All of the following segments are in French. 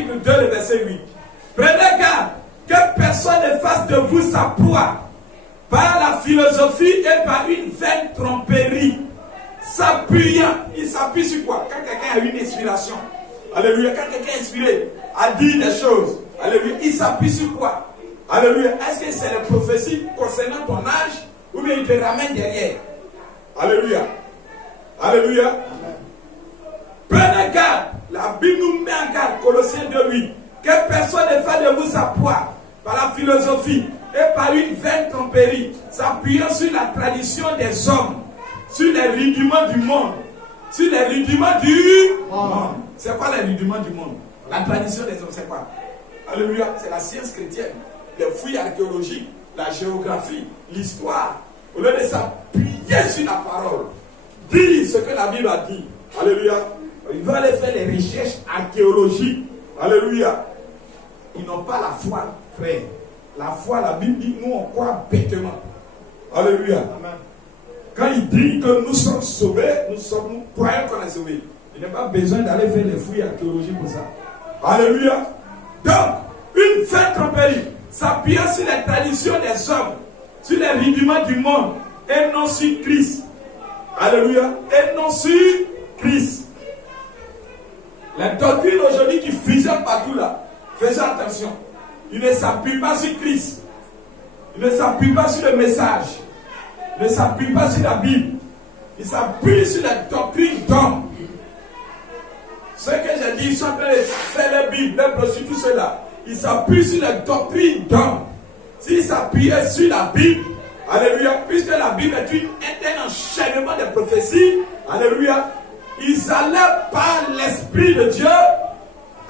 chapitre 2, le verset 8. Prenez garde que personne ne fasse de vous sa proie par la philosophie et par une vaine tromperie. S'appuyant, il s'appuie sur quoi? Quand quelqu'un a une inspiration. Alléluia. Quand quelqu'un est inspiré à dire des choses. Alléluia. Il s'appuie sur quoi? Alléluia. Est-ce que c'est les prophéties concernant ton âge ou bien il te ramène derrière? Alléluia. Alléluia. Amen. Prenez garde. La Bible nous met en garde. Colossiens 2:8. Que personne ne fasse de vous sa proie par la philosophie et par une vaine tromperie, s'appuyant sur la tradition des hommes, sur les rudiments du monde. Sur les rudiments du monde. C'est quoi les rudiments du monde? La tradition des hommes, c'est quoi? Alléluia. C'est la science chrétienne, les fouilles archéologiques, la géographie, l'histoire. Au lieu de s'appuyer sur la parole, dire ce que la Bible a dit. Alléluia. Ils veulent aller faire les recherches archéologiques. Alléluia. Ils n'ont pas la foi, frère. La foi, la Bible dit, nous on croit bêtement. Alléluia. Amen. Quand il dit que nous sommes sauvés, nous croyons qu'on est sauvés. Il n'y a pas besoin d'aller faire les fouilles archéologiques pour ça. Alléluia. Donc, une vaine tromperie, s'appuyant sur les traditions des hommes, sur les rudiments du monde, et non sur Christ. Alléluia. Et non sur Christ. La doctrine aujourd'hui qui fusionne partout là, faisons attention. Il ne s'appuie pas sur Christ. Il ne s'appuie pas sur le message. Il ne s'appuie pas sur la Bible. Il s'appuie sur la doctrine d'homme. Ce que j'ai dit, ils sont en train de faire la Bible, les prostituées, tout cela. Ils s'appuient sur la doctrine d'homme. S'ils s'appuyaient sur la Bible, alléluia, puisque la Bible est un enchaînement de prophéties, alléluia, ils allaient par l'Esprit de Dieu,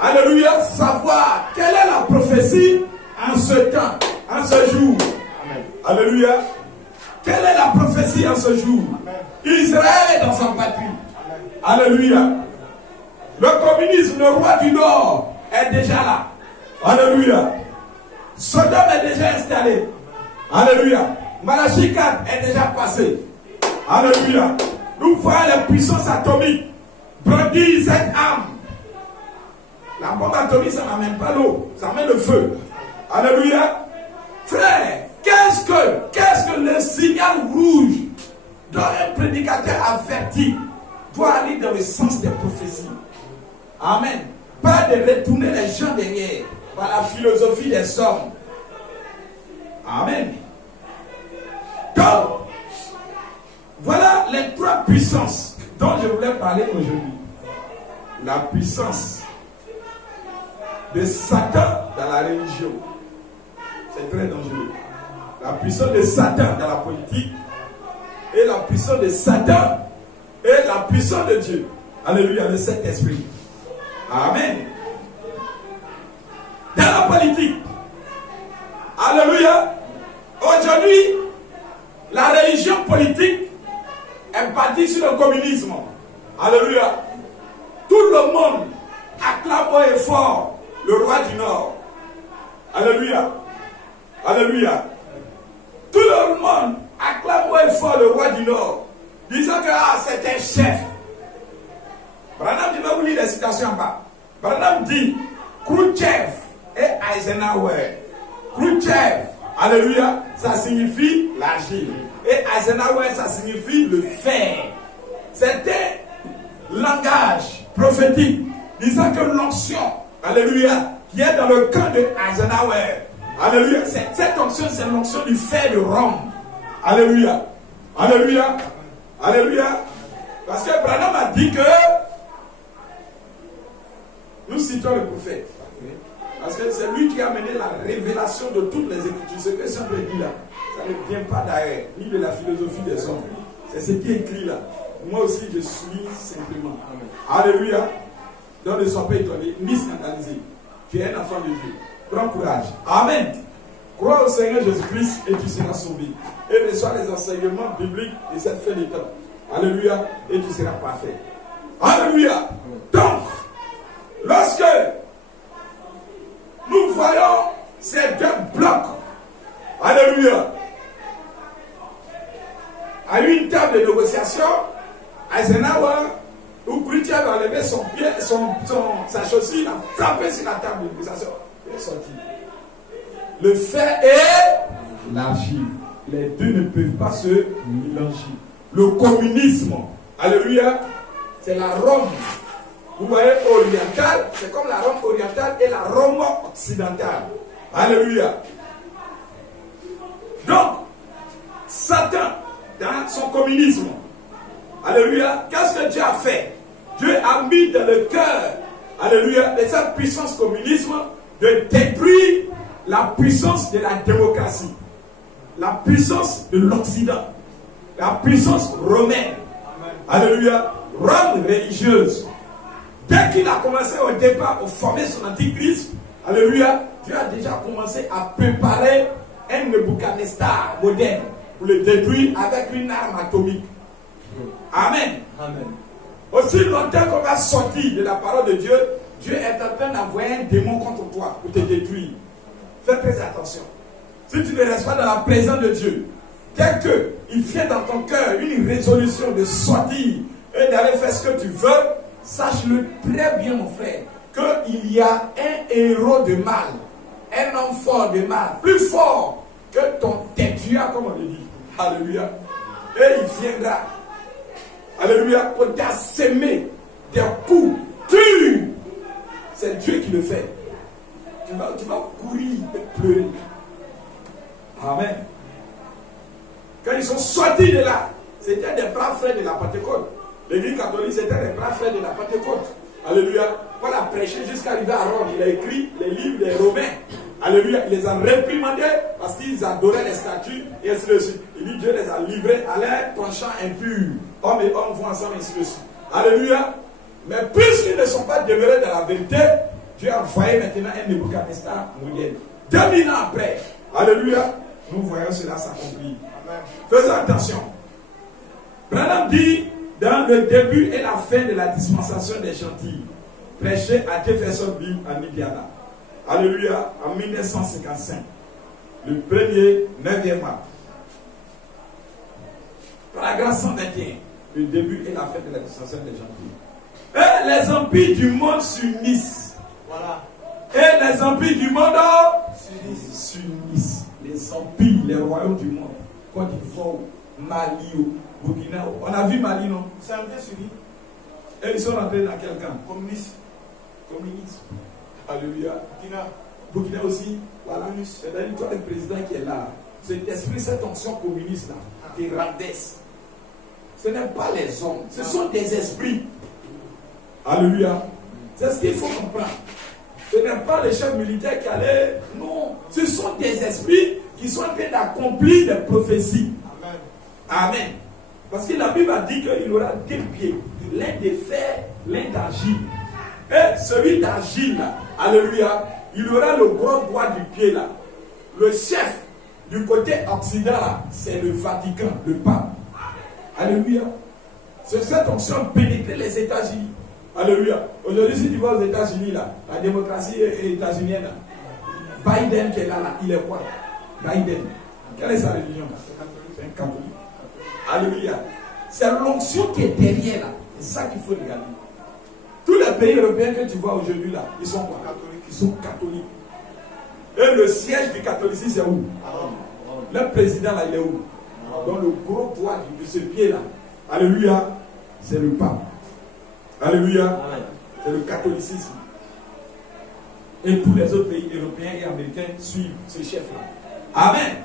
alléluia, savoir quelle est la prophétie en ce temps, en ce jour. Amen. Alléluia. Quelle est la prophétie en ce jour? Amen. Israël est dans sa patrie. Amen. Alléluia. Le communisme, le roi du Nord, est déjà là. Alléluia. Sodome est déjà installé. Alléluia. Malachie 4 est déjà passé. Alléluia. Nous voyons les puissances atomiques brandir cette arme. La bombe atomique, ça n'amène pas l'eau, ça amène le feu. Alléluia. Frère, qu'est-ce que le signal rouge dont un prédicateur averti doit aller dans le sens des prophéties? Amen. Pas de retourner les gens derrière par la philosophie des hommes. Amen. Donc, voilà les trois puissances dont je voulais parler aujourd'hui. La puissance de Satan dans la religion. C'est très dangereux. La puissance de Satan dans la politique. Et la puissance de Satan et la puissance de Dieu. Alléluia, le Saint-Esprit. Amen. Dans la politique. Alléluia. Aujourd'hui, la religion politique est bâtie sur le communisme. Alléluia. Tout le monde acclame haut et fort le roi du Nord. Alléluia. Alléluia. Tout le monde acclame haut et fort le roi du Nord, disant que c'est un chef. Branham, je vais vous lire les citations en bas. Branham dit Khrouchtchev et Eisenhower. Khrouchtchev, alléluia, ça signifie l'argile. Et Eisenhower, ça signifie le fer. C'est un langage prophétique disant que l'onction, alléluia, qui est dans le camp de Eisenhower, alléluia, cette onction, c'est l'onction du fer de Rome. Alléluia. Alléluia. Alléluia. Parce que Branham a dit que nous citons le prophète. Parce que c'est lui qui a mené la révélation de toutes les Écritures. Ce que Saint dit là, ça ne vient pas d'ailleurs, ni de la philosophie des hommes. C'est ce qui est écrit là. Moi aussi, je suis simplement. Alléluia. Donc ne sois pas étonné, ni scandalisé. Tu es un enfant de Dieu. Prends courage. Amen. Crois au Seigneur Jésus-Christ et tu seras sauvé. Et reçois les enseignements bibliques de cette fin des temps. Alléluia. Et tu seras parfait. Alléluia. Donc, lorsque nous voyons ces deux blocs, alléluia, à une table de négociation, Eisenhower ou Khrouchtchev a levé son pied, sa chaussure chaussures, il a frappé sur la table de l'accusation. Il est sorti. Le fer et l'argile. Les deux ne peuvent pas se mélanger. Le communisme, alléluia, c'est la Rome. Vous voyez, orientale, c'est comme la Rome orientale et la Rome occidentale. Alléluia. Donc, Satan, dans son communisme, alléluia, qu'est-ce que Dieu a fait? Dieu a mis dans le cœur, alléluia, de sa puissance communisme, de détruire la puissance de la démocratie, la puissance de l'Occident, la puissance romaine. Alléluia, Rome religieuse. Dès qu'il a commencé au départ à former son antichrist, alléluia, Dieu a déjà commencé à préparer un Nebuchadnezzar moderne pour le détruire avec une arme atomique. Amen. Amen. Aussi longtemps qu'on va sortir de la parole de Dieu, Dieu est en train d'envoyer un démon contre toi pour te détruire. Fais très attention. Si tu ne restes pas dans la présence de Dieu, dès qu'il vient dans ton cœur une résolution de sortir et d'aller faire ce que tu veux, sache-le très bien, mon frère, qu'il y a un héros de mal, un homme fort de mal, plus fort que ton têtuat, comme on le dit. Alléluia. Et il viendra, alléluia, pour t'assaimer des coups durs. C'est Dieu qui le fait. Tu vas courir et pleurer. Amen. Quand ils sont sortis de là, c'était des braves frères de la Pentecôte. L'église catholique, c'était des braves frères de la Pentecôte. Alléluia. Paul a prêché jusqu'à arriver à Rome. Il a écrit les livres des Romains. Alléluia. Il les a réprimandés parce qu'ils adoraient les statues et ainsi de suite. Il dit Dieu les a livrés à leur penchant impur. Hommes et hommes vont ensemble ainsi de suite. Alléluia. Mais puisqu'ils ne sont pas demeurés dans la vérité, Dieu a envoyé maintenant un Nebuchadnezzar moderne. 2000 ans après, alléluia, nous voyons cela s'accomplir. Faisons attention. Branham dit dans le début et la fin de la dispensation des gentils, prêché à Jeffersonville en Indiana. Alléluia, en 1955. Le 1er 9e mars. Paragraphe 121. Le début et la fin de la dispensation des gentils. Et les empires du monde s'unissent. Voilà. Et les empires du monde s'unissent. Les empires, les royaumes du monde. Côte d'Ivoire, Mali, Burkina. On a vu Mali, non? C'est un peu suivi. Et ils sont rentrés dans quel camp? Communiste. Communiste. Alléluia. Burkina aussi. Voilà. C'est-à-dire toi, le président qui est là. C'est l'esprit, cette onction communiste là, qui rendesse. Ce n'est pas les hommes, ce sont des esprits. Alléluia. C'est ce qu'il faut comprendre. Ce n'est pas les chefs militaires qui allaient. Non. Ce sont des esprits qui sont en train d'accomplir des prophéties. Amen. Amen. Parce que la Bible a dit qu'il y aura deux pieds. L'un de fer, l'un d'argile. Et celui d'argile là, alléluia, il aura le gros doigt du pied là. Le chef du côté occident là, c'est le Vatican, le pape. Alléluia. C'est cette onction pénétrer les États-Unis. Alléluia. Aujourd'hui, si tu vas aux États-Unis, là, la démocratie états-unienne, Biden qui est là, il est quoi? Biden. Quelle est sa religion? C'est un catholique. Alléluia. C'est l'onction qui est derrière là. C'est ça qu'il faut regarder. Tous les pays européens que tu vois aujourd'hui là, ils sont quoi? Catholiques. Ils sont catholiques. Et le siège du catholicisme, c'est où? Le président là, il est où? Dans le gros doigt de ce pied là. Alléluia. C'est le pape. Alléluia. C'est le catholicisme. Et tous les autres pays européens et américains suivent ce chef-là. Amen.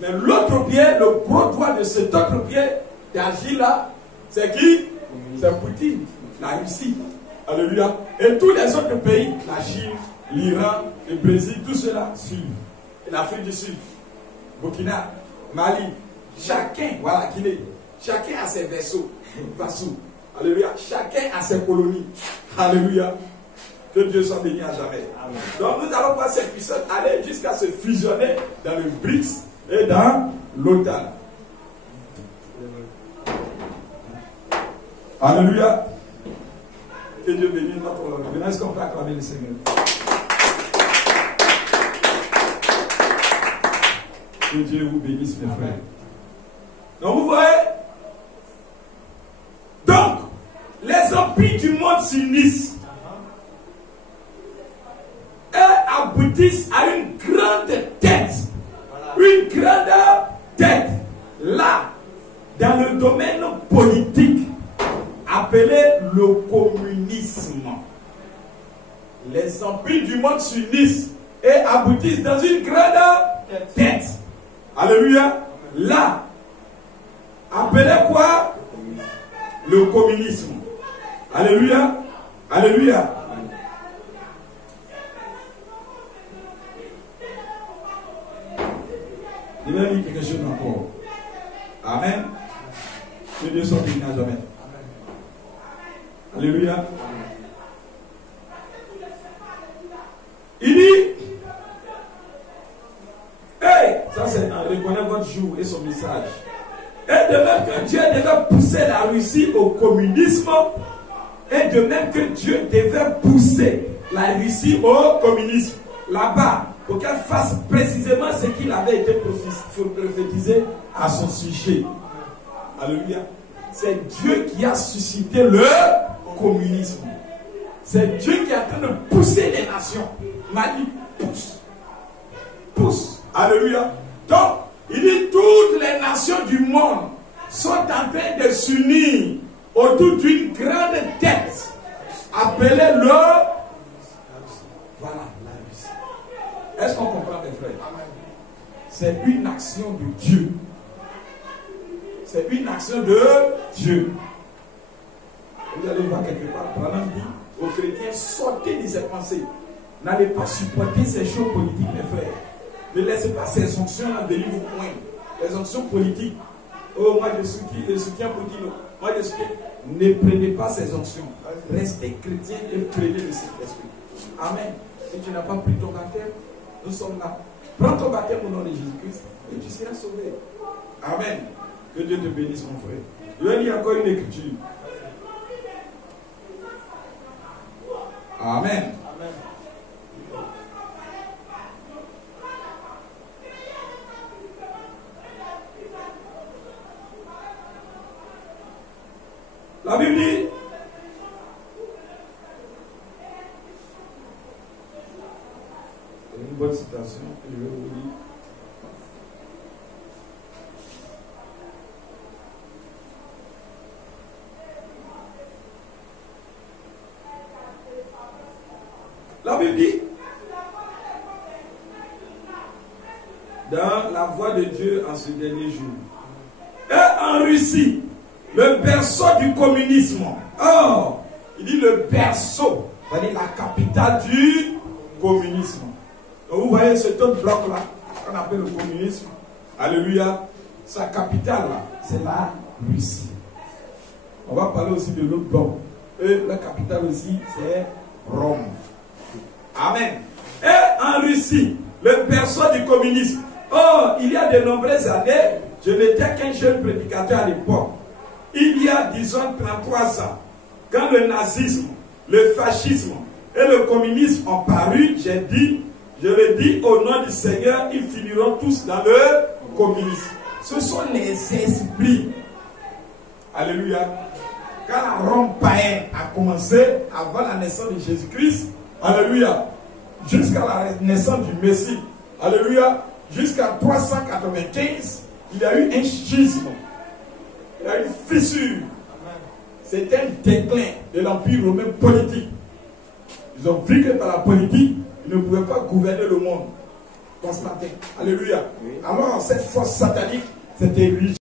Mais l'autre pied, le gros doigt de cet autre pied d'agir là, c'est qui? C'est Poutine, la Russie. Alléluia. Et tous les autres pays, la Chine, l'Iran, le Brésil, tout cela suivent. Et l'Afrique du Sud, Burkina, Mali, chacun, voilà, Guinée, chacun a ses vaisseaux. Alléluia. Chacun a ses colonies. Alléluia. Que Dieu soit béni à jamais. Amen. Donc nous allons voir ces puissances aller jusqu'à se fusionner dans le BRICS et dans l'OTAN. Alléluia. Que Dieu bénisse notre vie. Est-ce qu'on peut acclamer le Seigneur? Que Dieu vous bénisse, mes frères. Donc vous voyez? Donc, les empires du monde s'unissent. aboutissent à une grande tête. Une grande tête. Là, dans le domaine politique, appelé le communisme, les empires du monde s'unissent et aboutissent dans une grande tête. Alléluia. Là, appelé quoi? Le communisme. Alléluia. Alléluia. Il va dire quelque chose encore. Amen. Que Dieu soit béni à jamais. Alléluia. Il dit, hey, ça c'est dans reconnaître votre jour et son message. Et de même que Dieu devait pousser la Russie au communisme, et de même que Dieu devait pousser la Russie au communisme, là-bas, pour qu'elle fasse précisément ce qu'il avait été prophétisé à son sujet. Alléluia. C'est Dieu qui a suscité le communisme. C'est Dieu qui est en train de pousser les nations. Mali pousse. Pousse. Alléluia. Donc, il dit toutes les nations du monde sont en train de s'unir autour d'une grande tête appelée le... Voilà, la Russie. Est-ce qu'on comprend, mes frères? C'est une action de Dieu. C'est une action de Dieu. Vous allez voir quelque part, Branham dit aux chrétiens, sortez de ces pensées. N'allez pas supporter ces choses politiques, mes frères. Ne laissez pas ces onctions-là venir vous poindre. Les onctions politiques. Oh, moi je soutiens Poutine. Moi je soutiens. Ne prenez pas ces onctions. Restez chrétiens et prenez le Saint-Esprit. Amen. Si tu n'as pas pris ton baptême, nous sommes là. Prends ton baptême au nom de Jésus-Christ et tu seras sauvé. Amen. Que Dieu te bénisse, mon frère. Je vais lire encore une écriture. Amen. La Bible dit, c'est une bonne citation que je vais vous lire. La Bible dit, dans la voix de Dieu en ce dernier jour, et en Russie, le berceau du communisme. Oh, il dit le berceau, c'est-à-dire la capitale du communisme. Donc vous voyez cet autre bloc-là, qu'on appelle le communisme. Alléluia. Sa capitale, là, c'est la Russie. On va parler aussi de l'autre bloc. Et la capitale aussi, c'est Rome. Amen. Et en Russie, le berceau du communisme. Oh, il y a de nombreuses années, je n'étais qu'un jeune prédicateur à l'époque. Il y a, disons, 33 ans, quand le nazisme, le fascisme et le communisme ont paru, je le dis au nom du Seigneur, ils finiront tous dans le communisme. Ce sont les esprits. Alléluia. Quand la Rome païenne a commencé, avant la naissance de Jésus-Christ, alléluia, jusqu'à la naissance du Messie, alléluia, jusqu'à 395, il y a eu un schisme. Il y a une fissure. C'est un déclin de l'empire romain politique. Ils ont vu que par la politique, ils ne pouvaient pas gouverner le monde. Constantin. Alléluia. Alors cette force satanique s'est érigée.